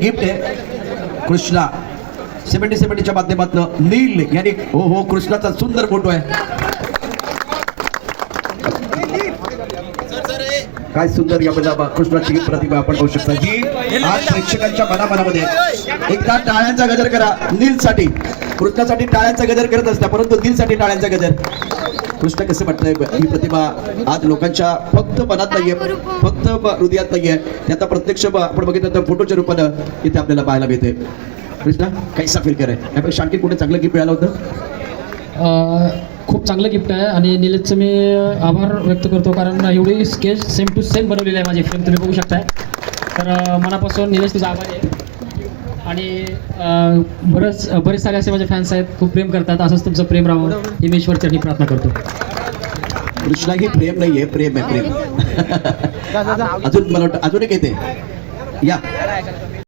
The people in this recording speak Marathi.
गिफ्ट आहे कृष्णा. सेव्हन्टी सेव्हन्टीच्या माध्यमातून नील यांनी हो हो कृष्णाचा सुंदर फोटो आहे. काय सुंदर या बघा कृष्णाची प्रतिभा आपण पाहू शकता. जी आज प्रेक्षकांच्या मनामनामध्ये. एकदा टाळ्यांचा गजर करा नील साठी कृष्णासाठी टाळ्यांचा गजर करत असता परंतु नील साठी टाळ्यांचा गजर. कृष्ण कसं वाटतंय ही प्रतिभा आज लोकांच्या फक्त मनात नाहीये. फक्त हृदयात नाहीये. ते आता प्रत्यक्ष आपण बघितलं तर फोटोच्या रूपानं इथे आपल्याला पाहायला मिळते. कृष्णा कैसा फील करे? यापेक्षा आणखी कुठे चांगलं गिफ्ट मिळालं होतं? अ, खूप चांगलं गिफ्ट आहे आणि निलेशचं मी आभार व्यक्त करतो कारण एवढी स्केच सेम टू सेम बनवलेली आहे माझी फ्रेम तुम्ही बघू शकताय. तर मनापासून निलेश तुझा आभार आहे. आणि बरंच बरेच सारे असे माझे फॅन्स आहेत खूप प्रेम करतात. असंच तुमचं प्रेम राहावं ही मी ईश्वरचरणी प्रार्थना करतो. कृष्णा ही प्रेम नाहीये प्रेम आहे प्रेम. अजून मला वाटतं अजून एक येते. या.